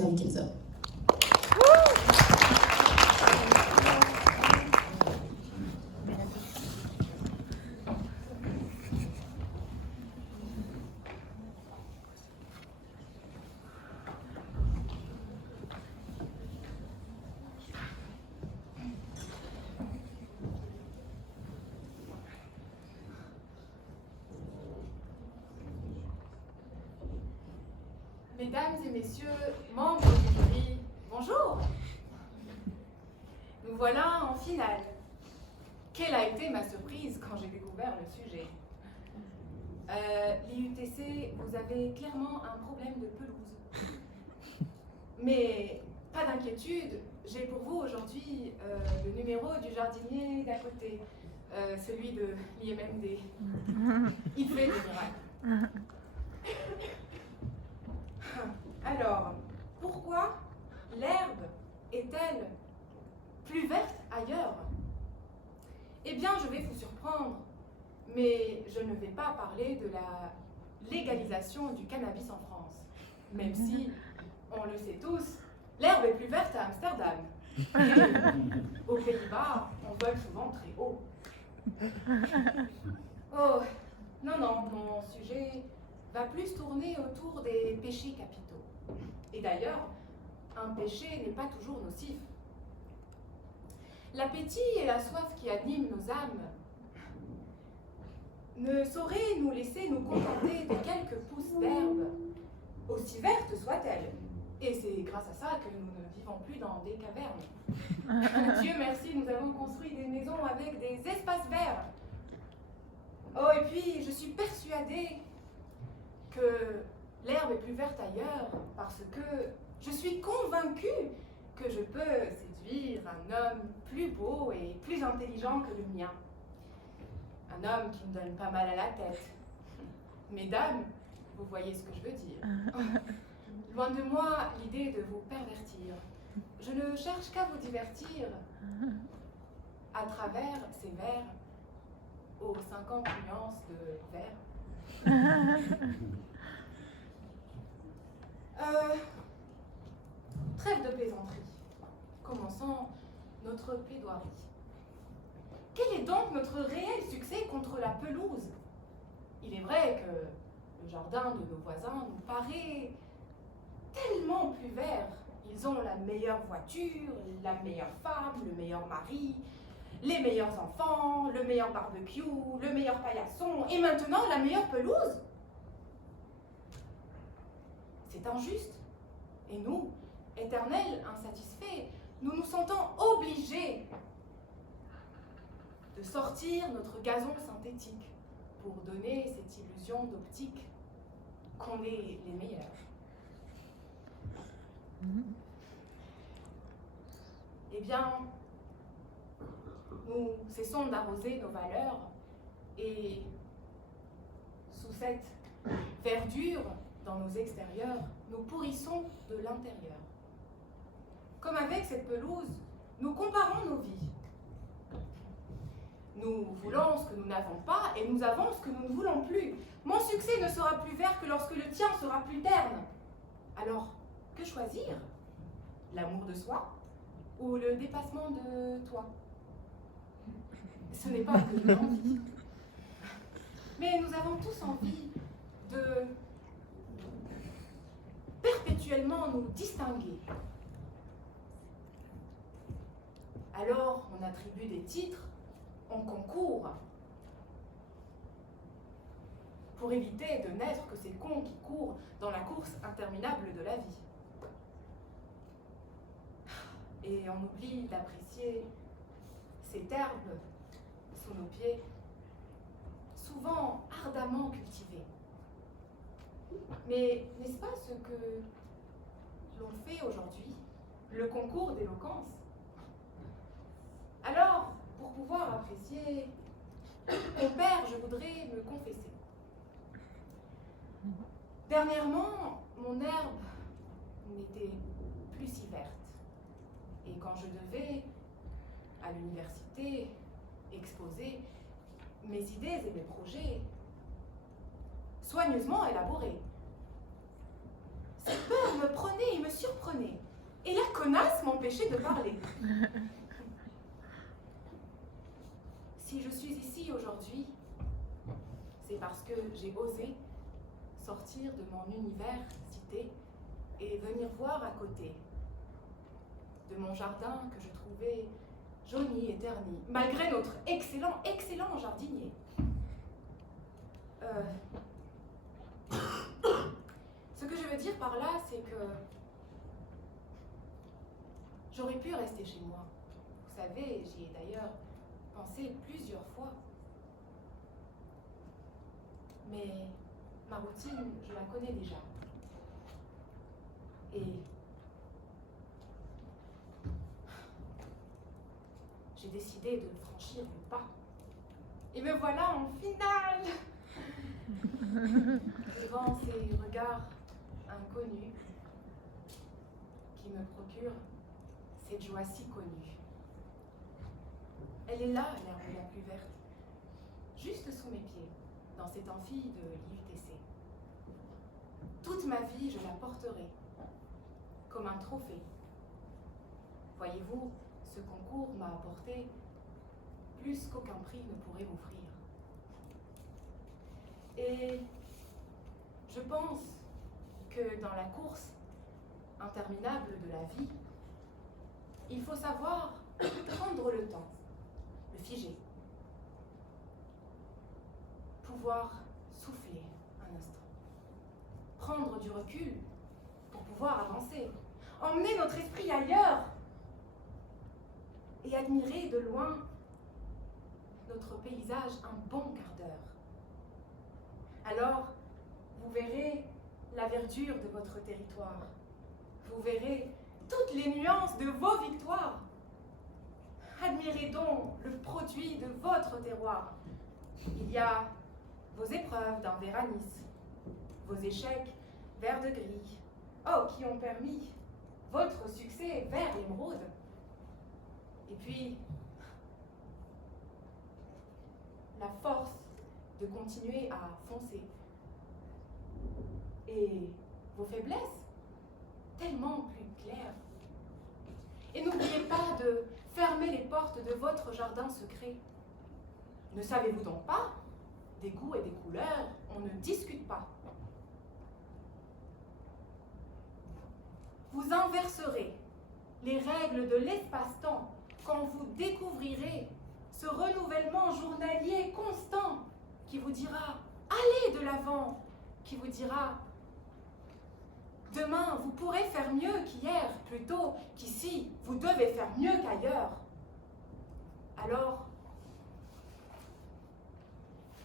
Maxwell Kaiser. Mesdames et messieurs, membres du jury, bonjour. Nous voilà en finale. Quelle a été ma surprise quand j'ai découvert le sujet. L'IUTC, vous avez clairement un problème de pelouse. Mais pas d'inquiétude, j'ai pour vous aujourd'hui le numéro du jardinier d'à côté, celui de l'IMMD. Il fait des miracles. Alors, pourquoi l'herbe est-elle plus verte ailleurs? Eh bien, je vais vous surprendre, mais je ne vais pas parler de la légalisation du cannabis en France. Même si, on le sait tous, l'herbe est plus verte à Amsterdam. Et aux Pays-Bas, on vole souvent très haut. Oh, non, mon sujet va plus tourner autour des péchés capitaux. Et d'ailleurs, un péché n'est pas toujours nocif. L'appétit et la soif qui animent nos âmes ne sauraient nous laisser nous contenter de quelques pousses d'herbe, aussi vertes soient-elles. Et c'est grâce à ça que nous ne vivons plus dans des cavernes. Dieu merci, nous avons construit des maisons avec des espaces verts. Oh, et puis, je suis persuadée que l'herbe est plus verte ailleurs parce que je suis convaincue que je peux séduire un homme plus beau et plus intelligent que le mien. Un homme qui me donne pas mal à la tête. Mesdames, vous voyez ce que je veux dire. Loin de moi l'idée de vous pervertir. Je ne cherche qu'à vous divertir à travers ces vers aux 50 nuances de vert. Trêve de plaisanterie. Commençons notre plaidoirie. Quel est donc notre réel succès contre la pelouse? Il est vrai que le jardin de nos voisins nous paraît tellement plus vert. Ils ont la meilleure voiture, la meilleure femme, le meilleur mari, les meilleurs enfants, le meilleur barbecue, le meilleur paillasson et maintenant la meilleure pelouse. C'est injuste. Et nous, éternels insatisfaits, nous nous sentons obligés de sortir notre gazon synthétique pour donner cette illusion d'optique qu'on est les meilleurs. Eh bien, nous cessons d'arroser nos valeurs et sous cette verdure dans nos extérieurs, nous pourrissons de l'intérieur. Comme avec cette pelouse, nous comparons nos vies. Nous voulons ce que nous n'avons pas et nous avons ce que nous ne voulons plus. Mon succès ne sera plus vert que lorsque le tien sera plus terne. Alors, que choisir? L'amour de soi ou le dépassement de toi? Ce n'est pas que une envie. Mais nous avons tous envie de perpétuellement nous distinguer. Alors, on attribue des titres, on concourt pour éviter de n'être que ces cons qui courent dans la course interminable de la vie. Et on oublie d'apprécier cette herbe sous nos pieds, souvent ardemment cultivée. Mais n'est-ce pas ce que l'on fait aujourd'hui, le concours d'éloquence? Alors, pour pouvoir apprécier mon père, je voudrais me confesser. Dernièrement, mon herbe n'était plus si verte. Et quand je devais, à l'université, exposer mes idées et mes projets, soigneusement élaborés, Cette peur me prenait et me surprenait. Et la connasse m'empêchait de parler. Si je suis ici aujourd'hui, c'est parce que j'ai osé sortir de mon université et venir voir à côté de mon jardin que je trouvais jauni et terni, malgré notre excellent jardinier. Ce que je veux dire par là, c'est que j'aurais pu rester chez moi. Vous savez, j'y ai d'ailleurs pensé plusieurs fois. Mais ma routine, je la connais déjà. Et j'ai décidé de franchir le pas. Et me voilà en finale devant ces regards inconnus qui me procurent cette joie si connue. Elle est là, l'herbe la plus verte, juste sous mes pieds, dans cet amphi de l'IUTC. Toute ma vie, je la porterai comme un trophée. Voyez-vous, ce concours m'a apporté plus qu'aucun prix ne pourrait m'offrir. Et je pense que dans la course interminable de la vie, il faut savoir prendre le temps, le figer, pouvoir souffler un instant, prendre du recul pour pouvoir avancer, emmener notre esprit ailleurs et admirer de loin notre paysage un bon quart d'heure. Alors, vous verrez la verdure de votre territoire. Vous verrez toutes les nuances de vos victoires. Admirez donc le produit de votre terroir. Il y a vos épreuves d'un verre anis, vos échecs vert de gris, oh, qui ont permis votre succès vert émeraude. Et puis, la force de continuer à foncer. Et vos faiblesses, tellement plus claires. Et n'oubliez pas de fermer les portes de votre jardin secret. Ne savez-vous donc pas? Des goûts et des couleurs, on ne discute pas. Vous inverserez les règles de l'espace-temps quand vous découvrirez ce renouvellement journalier constant qui vous dira « Allez de l'avant », qui vous dira « Demain, vous pourrez faire mieux qu'hier, plutôt qu'ici, vous devez faire mieux qu'ailleurs ». Alors,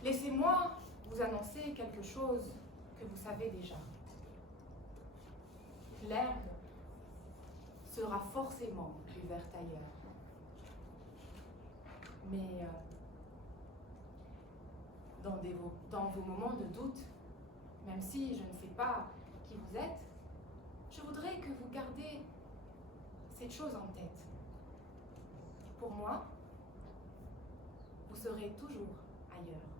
laissez-moi vous annoncer quelque chose que vous savez déjà. L'herbe sera forcément plus verte ailleurs. Mais dans vos moments de doute, même si je ne sais pas qui vous êtes, je voudrais que vous gardiez cette chose en tête. Pour moi, vous serez toujours ailleurs.